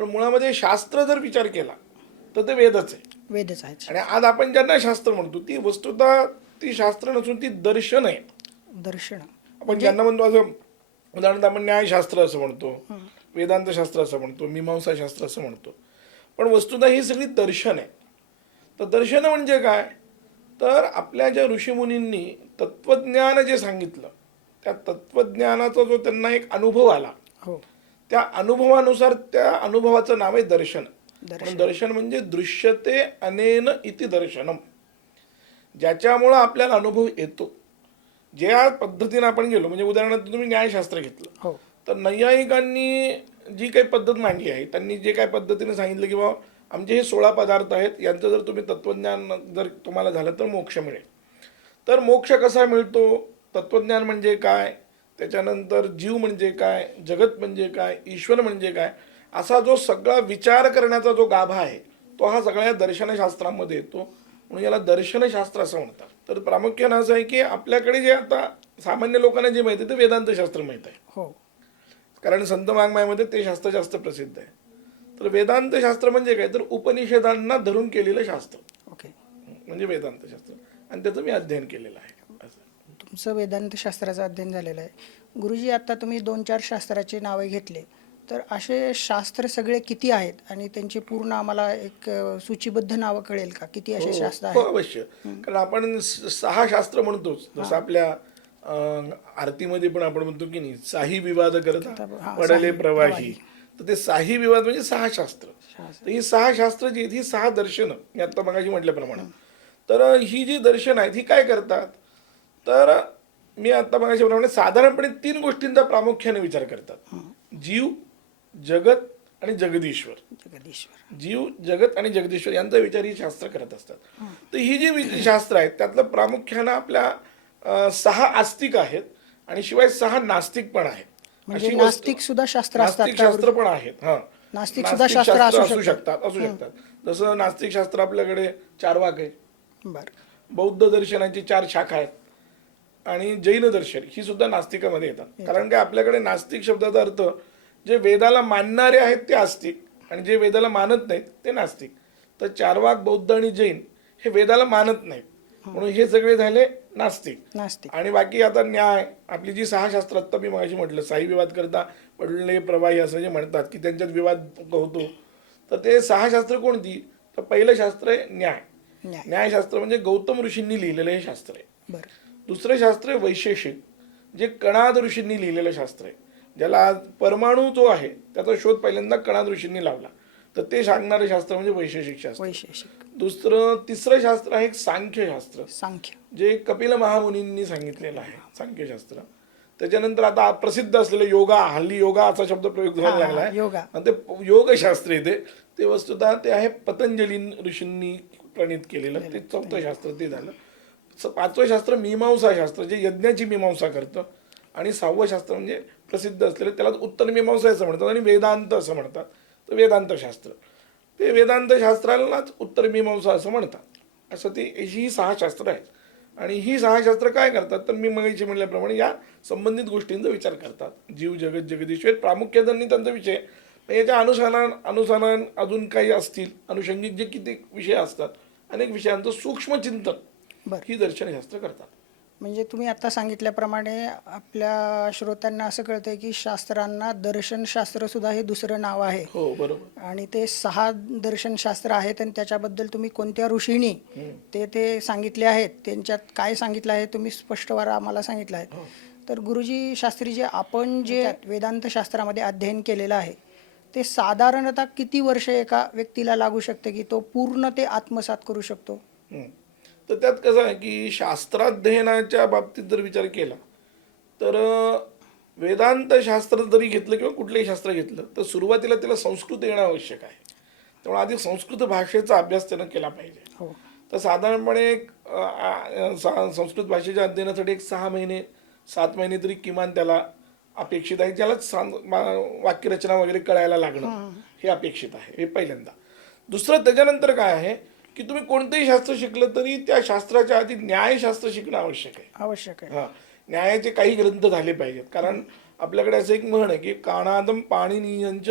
पण मुळामध्ये शास्त्र जर विचार केला तर ते वेदच आहे. वेदच आहेत. आणि आज आपण ज्यांना शास्त्र म्हणतो ती वस्तुतः ती शास्त्र नसून ती दर्शन आहे. दर्शन आपण ज्यांना म्हणतो असं उदाहरणार्थ आपण न्यायशास्त्र असं म्हणतो, वेदांतशास्त्र असं म्हणतो, मीमांसाशास्त्र असं म्हणतो, पण वस्तुतः ही सगळी दर्शन आहे. तर दर्शन म्हणजे काय, तर आपल्या ज्या ऋषीमुनींनी तत्वज्ञान जे सांगितलं त्या तत्वज्ञानाचा जो त्यांना एक अनुभव आला, हो. त्या अनुभवानुसार त्या अनुभवाचं नाव आहे दर्शन. दर्शन म्हणजे दृश्यते अनेन इति दर्शनम, ज्याच्यामुळं आपल्याला अनुभव येतो. ज्या पद्धतीने आपण गेलो, म्हणजे उदाहरणार्थ तुम्ही न्यायशास्त्र घेतलं, हो. तर नैयायिकांनी जी काही पद्धत मांडली आहे, त्यांनी जे काही पद्धतीने सांगितलं की बाबा आमचे हे 16 पदार्थ आहेत, यांचं जर तुम्ही तत्वज्ञान जर तुम्हाला झालं तर मोक्ष मिळेल. तर मोक्ष कसा मिळतो, तत्वज्ञान म्हणजे काय, त्याच्यानंतर जीव म्हणजे काय, जगत म्हणजे काय, ईश्वर म्हणजे काय, असा जो सगळा विचार करण्याचा जो गाभा आहे तो हा सगळ्या दर्शनशास्त्रामध्ये येतो. म्हणून याला दर्शनशास्त्र असं म्हणतात. तर प्रामुख्यानं असं आहे की आपल्याकडे जे आता सामान्य लोकांना जे माहिती आहे ते वेदांतशास्त्र माहीत आहे, हो. कारण संत वाङ्मयामध्ये ते शास्त्र जास्त प्रसिद्ध आहे. तर वेदांतशास्त्र म्हणजे काय, तर उपनिषदांना धरून केलेलं शास्त्र, ओके. म्हणजे वेदांतशास्त्र, आणि त्याचं मी अध्ययन केलेलं आहे. तुमचं वेदांत शास्त्राचं अध्ययन झालेलं आहे. गुरुजी, आता तुम्ही 2-4 शास्त्राची नावे घेतले, तर असे शास्त्र सगळे किती आहेत आणि त्यांची पूर्ण आम्हाला एक सूचीबद्ध नावं कळेल का, किती असे शास्त्र हो, आहेत? अवश्य. कारण आपण 6 शास्त्र म्हणतोच, जसं आपल्या आरतीमध्ये पण आपण म्हणतो की नाही, साही विवाद करता पडले प्रवाही. तर ते साही विवाद म्हणजे 6 शास्त्र. तर ही 6 शास्त्र जी आहेत ही 6 दर्शनं, मी आता मगाशी म्हटल्याप्रमाणे. तर ही जी दर्शन आहेत ही काय करतात, तर मी आता मगाशी म्हटल्याप्रमाणे साधारणपणे 3 गोष्टींचा प्रामुख्याने विचार करतात: जीव, जगत आणि जगदीश्वर. जगदीश्वर. जीव, जगत आणि जगदीश्वर यांचा विचार ही शास्त्र करत असतात. तर ही जी शास्त्र आहेत त्यातलं प्रामुख्यानं आपल्या 6 आस्तिक आहेत आणि शिवाय 6 नास्तिक पण आहेत. म्हणजे नास्तिक सुद्धा शास्त्र असतात नास्तिक शास्त्र पण आहेत. हा, नास्तिक सुद्धा शास्त्र असू शकतात. जसं नास्तिक शास्त्र आपल्याकडे चार्वाक आहे, बरं. बौद्ध दर्शनाची 4 शाखा आहेत, आणि जैन दर्शन ही सुद्धा नास्तिकामध्ये येतात. कारण काय, आपल्याकडे नास्तिक शब्दाचा अर्थ जे वेदाला मानणारे आहेत ते आस्तिक आणि जे वेदाला मानत नाहीत ते नास्तिक. तर चार्वाक, बौद्ध आणि जैन हे वेदाला मानत नाहीत, म्हणून हे सगळे झाले नास्तिक. आणि बाकी आता न्याय, आपली जी 6 शास्त्र आत्ता मी मगाशी म्हटलं, साई विवाद करता पडले प्रवाही असं जे म्हणतात की त्यांच्यात विवाद होतो, तर ते 6 शास्त्र कोणती, तर पहिलं शास्त्र आहे न्याय. न्यायशास्त्र म्हणजे गौतम ऋषींनी लिहिलेलं हे शास्त्र आहे. दुसरं शास्त्र आहे वैशेषिक, जे कणाद ऋषींनी लिहिलेलं शास्त्र आहे, ज्याला आज परमाणू जो आहे त्याचा शोध पहिल्यांदा कणाद ऋषींनी लावला. तर ते सांगणारं शास्त्र म्हणजे वैशेषिक शास्त्र. तिसरं शास्त्र आहे सांख्यशास्त्र, जे कपिल महामुनींनी सांगितलेलं आहे, सांख्यशास्त्र. त्याच्यानंतर आता प्रसिद्ध असलेलं योगा, हल्ली योगा असा शब्द प्रयोग व्हायला लागला आहे, आणि ते योगशास्त्र येते ते वस्तुतः ते आहे पतंजली ऋषींनी प्रणित केलेलं, ते 4थं शास्त्र ते झालं. 5वं शास्त्र मीमांसा शास्त्र, जे यज्ञाची मीमांसा करतं. आणि 6वं शास्त्र म्हणजे प्रसिद्ध असलेलं, त्याला उत्तर मीमांसा असं म्हणतात आणि वेदांत असं म्हणतात. तर वेदांत शास्त्र, ते वेदांत शास्त्रालाच उत्तर मीमांसा असं म्हणतात. असं ती ही 6 शास्त्र आहेत. आणि ही 6 शास्त्र काय करतात, तर मी मगाशी म्हटल्याप्रमाणे या संबंधित गोष्टींचा विचार करतात. जीव, जगत, जगदीश्वर प्रामुख्याने त्यांचा विषय. याच्या अनुसारण अजून काही असतील अनुषंगिक जे किती विषय असतात, अनेक विषयांचं सूक्ष्म चिंतन ही दर्शनशास्त्र करतात. म्हणजे तुम्ही आता सांगितल्याप्रमाणे आपल्या श्रोत्यांना असं कळतंय की शास्त्रांना दर्शनशास्त्र सुद्धा हे दुसरं नाव आहे. हो, बरोबर. आणि ते 6 दर्शनशास्त्र आहेत आणि त्याच्याबद्दल तुम्ही कोणत्या ऋषींनी ते सांगितले आहेत, त्यांच्यात काय सांगितलं आहे तुम्ही स्पष्टवार आम्हाला सांगितलं आहे. तर गुरुजी, शास्त्री, जे आपण जे वेदांत शास्त्रामध्ये अध्ययन केलेलं आहे ते साधारणतः किती वर्ष एका व्यक्तीला लागू शकते की तो पूर्ण ते आत्मसात करू शकतो? तर त्यात कसं आहे की शास्त्राध्ययनाच्या बाबतीत जर विचार केला तर वेदांत शास्त्र जरी घेतलं किंवा कुठलंही शास्त्र घेतलं तर सुरुवातीला त्याला संस्कृत येणं आवश्यक आहे. त्यामुळे आधी संस्कृत भाषेचा अभ्यास त्यानं केला पाहिजे. तर साधारणपणे संस्कृत भाषेच्या अध्ययनासाठी 6 महिने 7 महिने तरी किमान त्याला अपेक्षित आहे, ज्याला वाक्यरचना वगैरे कळायला लागणं हे अपेक्षित आहे. हे पहिल्यांदा. दुसरं, त्याच्यानंतर काय आहे की तुम्ही कोणतेही शास्त्र शिकलं तरी त्या शास्त्राच्या आधी न्यायशास्त्र शिकणं आवश्यक आहे. हां, न्यायाचे काही ग्रंथ झाले पाहिजेत. कारण आपल्याकडे असं एक म्हण आहे की काणादम पाणिनीयंच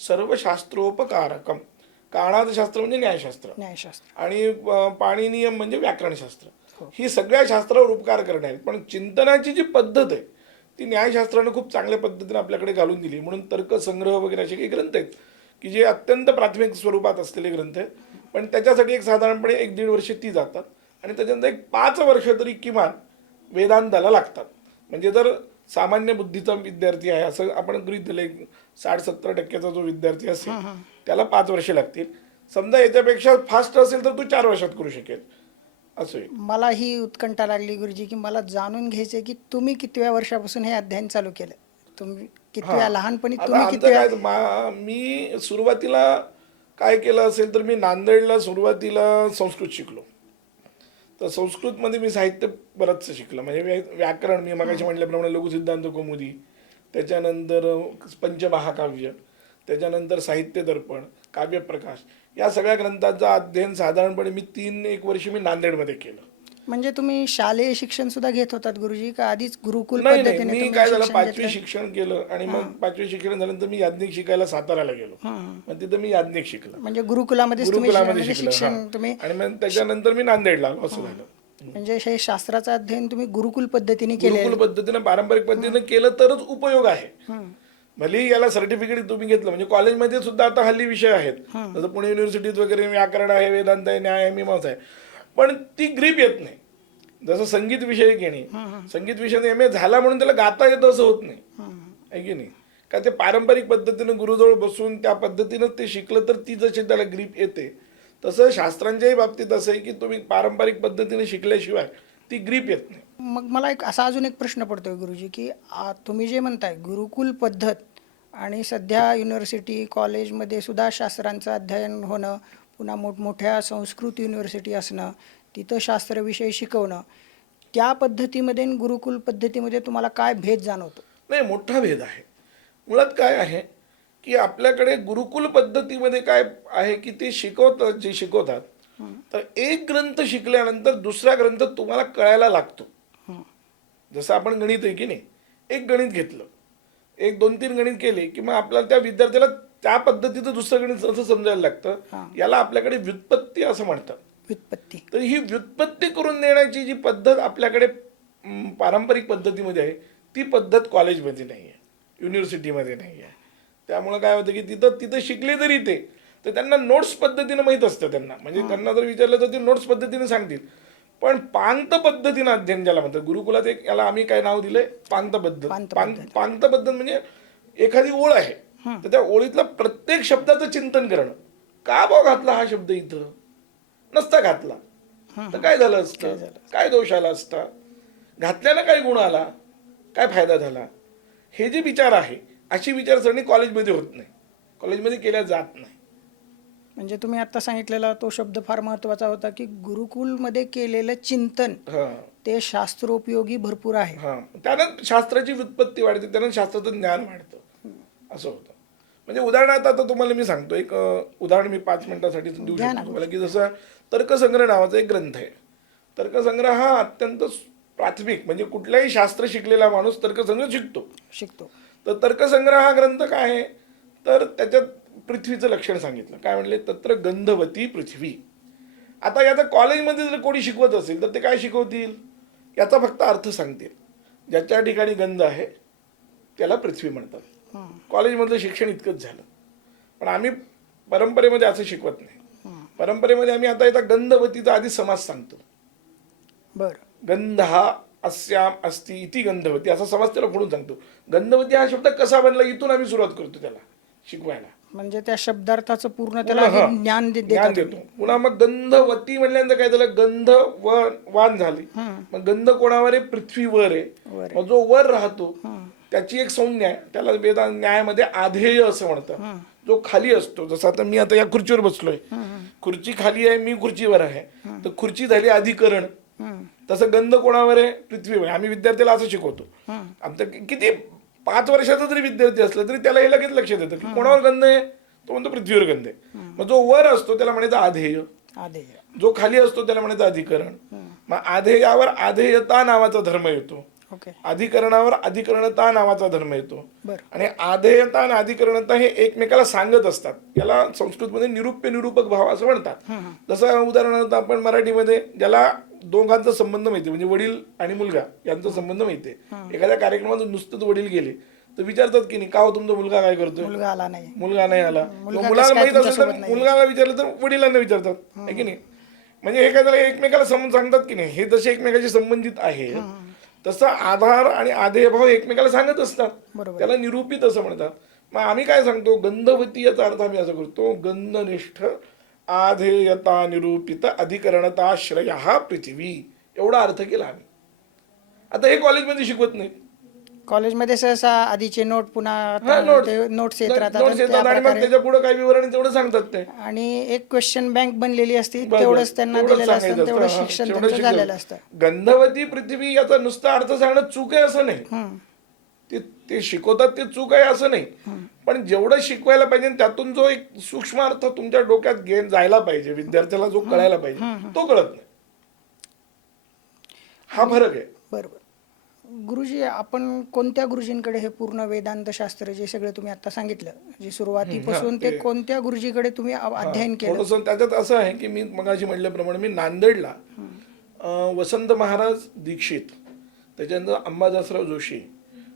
सर्व शास्त्रोपकारकम. काणाद शास्त्र म्हणजे न्यायशास्त्र न्यायशास्त्र. आणि पाणिनियम म्हणजे व्याकरणशास्त्र. ही सगळ्या शास्त्रावर उपकार करणे आहेत. पण चिंतनाची जी पद्धत आहे ती न्यायशास्त्रानं खूप चांगल्या पद्धतीने आपल्याकडे घालून दिली. म्हणून तर्कसंग्रह वगैरे असे काही ग्रंथ आहेत की जे अत्यंत प्राथमिक स्वरूपात असलेले ग्रंथ आहेत. पण त्याच्यासाठी एक साधारणपणे 1-1.5 वर्ष ती जातात आणि त्याच्यानंतर एक 5 वर्ष तरी किमान वेदांताला लागतात. म्हणजे जर सामान्य बुद्धीचा विद्यार्थी आहे असं आपण गृहीत धरलं, 60-70% जो विद्यार्थी असेल त्याला 5 वर्षे लागतील. समजा याच्यापेक्षा फास्ट असेल तर तू 4 वर्षात करू शकेल असं आहे. मला ही उत्कंठा लागली गुरुजी की मला जाणून घ्यायचे की तुम्ही कितव्या वर्षापासून हे अध्ययन चालू केलं. तुम्ही कितव्या लहानपणी आता तुम्ही आमचं कितव्या काय, मी सुरुवातीला काय केलं असेल तर मी नांदेडला सुरुवातीला संस्कृत शिकलो. तर संस्कृतमध्ये मी साहित्य बरंचसं शिकलं. म्हणजे व्याकरण मी मगाशी म्हटल्याप्रमाणे लघुसिद्धांत कौमुदी, त्याच्यानंतर पंचमहाकाव्य, त्याच्यानंतर साहित्य दर्पण, काव्यप्रकाश, या सगळ्या ग्रंथांचं अध्ययन साधारणपणे मी 3-1 वर्ष मी नांदेडमध्ये केलं. म्हणजे तुम्ही शालेय शिक्षण सुद्धा घेत होतात गुरुजी का आधीच गुरुकुल नाही, पद्धतीने मी तुम्ही काय झालं, शिक्षण 5वी घेतलं? शिक्षण केलं आणि मग 5वी शिक्षण झाल्यानंतर मी याज्ञिक शिकायला साताऱ्याला गेलो. मग तिथं मी याज्ञिक शिकलो. म्हणजे गुरुकुलामध्येच तुम्ही गुरुकुलामध्ये म्हणजे शिकलो. शिक्षण हां. तुम्ही आणि मग त्याच्यानंतर मी नांदेडला आलो असं झालं. म्हणजे हे शास्त्राचं अध्ययन तुम्ही गुरुकुल पद्धतीने केले. गुरुकुल पद्धतीनं पारंपरिक पद्धतीनं केलं तरच उपयोग आहे. भले याला सर्टिफिकेट तुम्ही घेतलं म्हणजे कॉलेजमध्ये सुद्धा आता हल्ली विषय आहेत, जसं पुणे युनिव्हर्सिटीत वगैरे व्याकरण आहे, वेदांत आहे, न्याय आहे, मीमांसा आहे, पण ती ग्रीप येत नाही. जसं संगीत विषय घेणे, संगीत विषय MA झाला म्हणून त्याला गाता येतं असं होत नाही, आहे की नाही. का ते पारंपरिक पद्धतीनं गुरुजवळ बसून त्या पद्धतीनं ते शिकलं तर ती जशी त्याला ग्रीप येते, तसं शास्त्रांच्याही बाबतीत असं आहे की तुम्ही पारंपरिक पद्धतीने शिकल्याशिवाय ती ग्रीप येत नाही. मग मला एक असा अजून एक प्रश्न पडतोय गुरुजी की तुम्ही जे म्हणताय गुरुकुल पद्धत आणि सध्या युनिव्हर्सिटी कॉलेजमध्ये सुद्धा शास्त्रांचं अध्ययन होणं, पुन्हा मोठमोठ्या संस्कृत युनिव्हर्सिटी असणं, तिथं शास्त्र विषय शिकवणं, त्या पद्धतीमध्ये आणि गुरुकुल पद्धतीमध्ये तुम्हाला काय भेद जाणवतो? नाही, मोठा भेद आहे. मुळात काय आहे की आपल्याकडे गुरुकुल पद्धतीमध्ये काय आहे की ते जे शिकवतात तर एक ग्रंथ शिकल्यानंतर दुसरा ग्रंथ तुम्हाला कळायला लागतो. जसं आपण गणित आहे की नाही, एक गणित घेतलं, 1-2-3 गणित केले की मग आपल्याला त्या विद्यार्थ्याला त्या पद्धतीचं दुसरं गणित असं समजायला लागतं. याला आपल्याकडे व्युत्पत्ती असं म्हणतात. व्युत्पत्ती. तर ही व्युत्पत्ती करून देण्याची जी पद्धत आपल्याकडे पारंपरिक पद्धतीमध्ये आहे ती पद्धत कॉलेजमध्ये नाही आहे, युनिव्हर्सिटीमध्ये नाही आहे. त्यामुळं काय होतं की तिथं शिकले जरी ते तर त्यांना नोट्स पद्धतीनं माहीत असतं. त्यांना म्हणजे त्यांना जर विचारलं तर ते नोट्स पद्धतीने सांगतील. पण पांत पद्धतीनं अध्ययन ज्याला म्हणतात, गुरुकुलात एक याला आम्ही काय नाव दिलंय, पांत पद्धत. पांत पद्धत म्हणजे एखादी ओळ आहे तर त्या ओळीतला प्रत्येक शब्दाचं चिंतन करणं. का भाव घातला हा शब्द इथं, नसता घातला तर काय झालं असतं, काय दोष आला असता, घातल्यानं काय गुण आला, काय फायदा झाला, हे जे विचार आहे अशी विचारसरणी कॉलेजमध्ये होत नाही, कॉलेजमध्ये केल्या जात नाही. म्हणजे तुम्ही आता सांगितलेला तो शब्द फार महत्वाचा होता की गुरुकुलमध्ये केलेलं चिंतन ते शास्त्रोपयोगी भरपूर आहे. त्यानं शास्त्राची व्युत्पत्ती वाढते, त्यानं शास्त्राचं ज्ञान वाढतं असं होतं. म्हणजे उदाहरणार्थ आता तुम्हाला मी सांगतो, एक उदाहरण मी 5 मिनिटासाठी देऊ शकतो तुम्हाला की जसं तर्कसंग्रह नावाचा एक ग्रंथ आहे. तर्कसंग्रह हा अत्यंत प्राथमिक, म्हणजे कुठलाही शास्त्र शिकलेला माणूस तर्कसंग्रह शिकतो. तर तर्कसंग्रह हा ग्रंथ काय आहे तर त्याच्यात पृथ्वीचं लक्षण सांगितलं. काय म्हणले, तत्र गंधवती पृथ्वी. आता याचा कॉलेजमध्ये जर कोणी शिकवत असेल तर ते काय शिकवतील, याचा फक्त अर्थ सांगतील. ज्याच्या ठिकाणी गंध आहे त्याला पृथ्वी म्हणतात. कॉलेजमधलं शिक्षण इतकंच झालं. पण आम्ही परंपरेमध्ये असं शिकवत नाही. परंपरेमध्ये आम्ही आता गंधवतीचा आधी समास सांगतो. गंध हा अस्याम अस्ति इति गंधवती असा समास त्याला पुढून सांगतो. गंधवती हा शब्द कसा बनला इथून आम्ही सुरुवात करतो त्याला शिकवायला. म्हणजे त्या शब्दार्थाचं पूर्ण त्याला ज्ञान देतो. पुन्हा मग गंधवती म्हणल्यानंतर काय झालं, गंध वान झाली. मग गंध कोणावर आहे, पृथ्वीवर आहे. मग जो वर राहतो त्याची एक संज्ञा आहे, त्याला वेदांत न्यायामध्ये आधेय असं म्हणतात. जो खाली असतो, जसं आता मी आता या खुर्चीवर बसलोय, खुर्ची खाली आहे, मी खुर्चीवर आहे, तर खुर्ची झाली अधिकरण. तसं गंध कोणावर आहे, पृथ्वीवर. आम्ही विद्यार्थ्याला असं शिकवतो. आमचं किती 5 वर्षाचा जरी विद्यार्थी असला तरी त्याला हे लगेच लक्षात येतं की कोणावर गंध आहे, तो म्हणतो पृथ्वीवर गंध आहे. मग जो वर असतो त्याला म्हणायचं आधेय, जो खाली असतो त्याला म्हणायचं अधिकरण. मग आधेयावर आधेयता नावाचा धर्म येतो. ओके. अधिकरणावर अधिकरणता नावाचा धर्म येतो. बरं. आणि आधेयता आणि अधिकरणता हे एकमेकाला सांगत असतात. याला संस्कृतमध्ये निरूप्य निरूपक भाव असं म्हणतात. जसं उदाहरणार्थ आपण मराठीमध्ये ज्याला दोघांचा संबंध माहिती, म्हणजे वडील आणि मुलगा यांचा संबंध माहिती, एखाद्या कार्यक्रमात नुसतंच वडील गेले तर विचारतात की नाही, का हो तुमचा मुलगा काय करतोय, मुलगा आला नाही, मुलगा नाही आला. मुलगा मुलाला कसं काय माहित असेल तर तुमच्यासोबत नाही? मुलगाला विचारलं तर वडिलांना विचारतात, आहे की नाही. म्हणजे हे काय त्याला एकमेकाला समजून सांगतात की नाही. हे जसे एकमेकाशी संबंधित आहे तसं आधार आणि आधेयभाव एकमेकाला सांगत असतात. बरोबर. त्याला निरूपित असं म्हणतात. मग आम्ही काय सांगतो, गंधवती याचा अर्थ आम्ही असं करतो, गंधनिष्ठ आधेयता निरूपित अधिकरणताश्रय हा पृथ्वी, एवढा अर्थ केला आम्ही. आता हे कॉलेजमध्ये शिकवत नाही. कॉलेजमध्ये सहसा आधीचे नोट पुन्हा नोट्स येत राहतात नोट्स येतात आणि मग त्याच्या पुढे काय विवरण तेवढं सांगतात ते. आणि एक क्वेश्चन बँक बनलेली असते, बरोबर. तेवढंच त्यांना तेवढंच दिलेलं असतं, सांगायचं तेवढं असतं. शिक्षण तेवढं त्यांचं शिक्षण. झालेलं असतं. गंधवती पृथ्वी याचा नुसता अर्थ सांगणं चूक आहे असं नाही. ते शिकवतात ते चूक आहे असं नाही. पण जेवढं शिकवायला पाहिजे त्यातून जो एक सूक्ष्म अर्थ तुमच्या डोक्यात जायला पाहिजे, विद्यार्थ्याला जो कळायला पाहिजे तो कळत नाही. हा फरक आहे. बरोबर. गुरुजी, आपण कोणत्या गुरुजींकडे हे पूर्ण वेदांत शास्त्र जे सगळे तुम्ही आता सांगितलं, जे सुरुवातीपासून ते कोणत्या गुरुजीकडे तुम्ही अध्ययन केलं? थोडंसं त्याच्यात असं आहे की मी मगाशी म्हटल्याप्रमाणे मी नांदेडला वसंत महाराज दीक्षित, त्याच्यानंतर अंबादासराव जोशी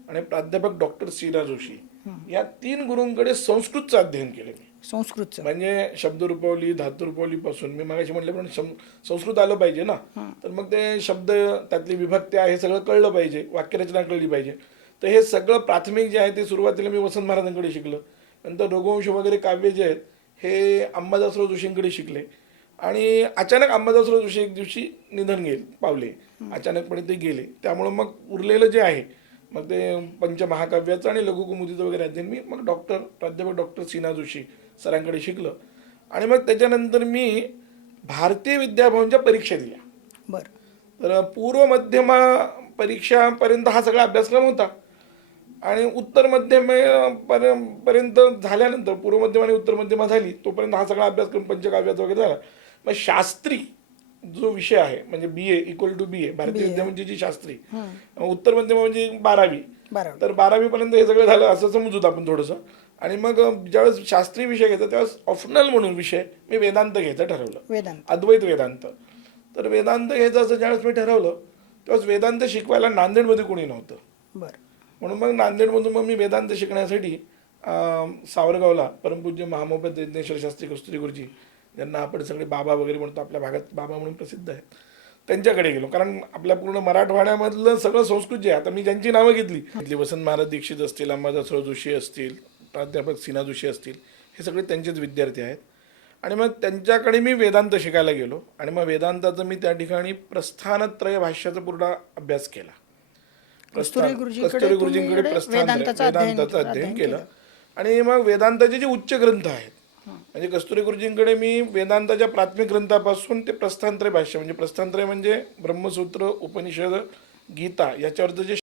आणि प्राध्यापक डॉक्टर सीरा जोशी या 3 गुरूंकडे संस्कृतचं अध्ययन केलं मी. संस्कृतचं म्हणजे शब्दरूपवली, धातुरूपवली पासून मी मगाशी म्हटल्याप्रमाणे संस्कृत आलं पाहिजे ना, तर मग ते शब्द, त्यातली विभक्ती आहे हे सगळं कळलं पाहिजे, वाक्यरचना कळली पाहिजे. तर हे सगळं प्राथमिक जे आहे ते सुरुवातीला मी वसंत महाराजांकडे शिकलो. नंतर रघुवंश वगैरे काव्य जे आहेत हे अंबादासराव जोशींकडे शिकले. आणि अचानक अंबादासराव जोशी एक दिवशी निधन पावले, अचानकपणे ते गेले. त्यामुळं मग उरलेलं जे आहे मग ते पंचमहाकाव्याचं आणि लघुकुमुदीचं वगैरे अध्ययन मी मग प्राध्यापक डॉक्टर सीना जोशी सरांकडे शिकलं. आणि मग त्याच्यानंतर मी भारतीय विद्याभवनच्या परीक्षा दिल्या. बरं. तर पूर्व मध्यमा परीक्षापर्यंत हा सगळा अभ्यासक्रम होता. आणि उत्तर मध्यमेपर्यंत झाल्यानंतर, पूर्व मध्यमा आणि उत्तर मध्यमा झाली तोपर्यंत हा सगळा अभ्यासक्रम पंचकाव्याचा वगैरे झाला. मग शास्त्री जो विषय आहे म्हणजे BA = BA, भारतीय विद्याभवनची जी शास्त्री, उत्तर मध्यमा म्हणजे 12वी, तर 12वी पर्यंत हे सगळं झालं असं समजूत आपण थोडंसं. आणि मग ज्यावेळेस शास्त्रीय विषय घ्यायचा त्यावेळेस ऑप्शनल म्हणून विषय मी वेदांत घ्यायचं ठरवलं, अद्वैत वेदांत. तर वेदांत घ्यायचं असं ज्यावेळेस मी ठरवलं त्यावेळेस वेदांत शिकवायला नांदेडमध्ये कोणी नव्हतं. बरं. म्हणून मग नांदेडमधून मग मी वेदांत शिकण्यासाठी सावरगावला परमपूज्य महामहोपाध्याय यज्ञेश्वर शास्त्री कस्तुरी गुरुजी, ज्यांना आपण सगळे बाबा वगैरे म्हणतो, आपल्या भागात बाबा म्हणून प्रसिद्ध आहेत, त्यांच्याकडे गेलो. कारण आपल्या पूर्ण मराठवाड्यामधलं सगळं संस्कृत जे आहे, आता मी ज्यांची नावं घेतली, वसंत महाराज दीक्षित असतील, अंबादासराव जोशी असतील, प्राध्यापक सीना जोशी असतील, हे सगळे त्यांचेच विद्यार्थी आहेत. आणि मग त्यांच्याकडे मी वेदांत शिकायला गेलो. आणि मग वेदांताचं मी त्या ठिकाणी प्रस्थानत्रय भाष्याचा पूर्ण अभ्यास केला. कस्तुरी गुरुजींकडे वेदांताचं अध्ययन केलं. आणि मग वेदांताचे जे उच्च ग्रंथ आहेत, म्हणजे कस्तुरी गुरुजींकडे मी वेदांताच्या प्राथमिक ग्रंथापासून ते प्रस्थानत्रय भाष्य, म्हणजे प्रस्थानत्रय म्हणजे ब्रह्मसूत्र, उपनिषद, गीता याच्यावरचं जे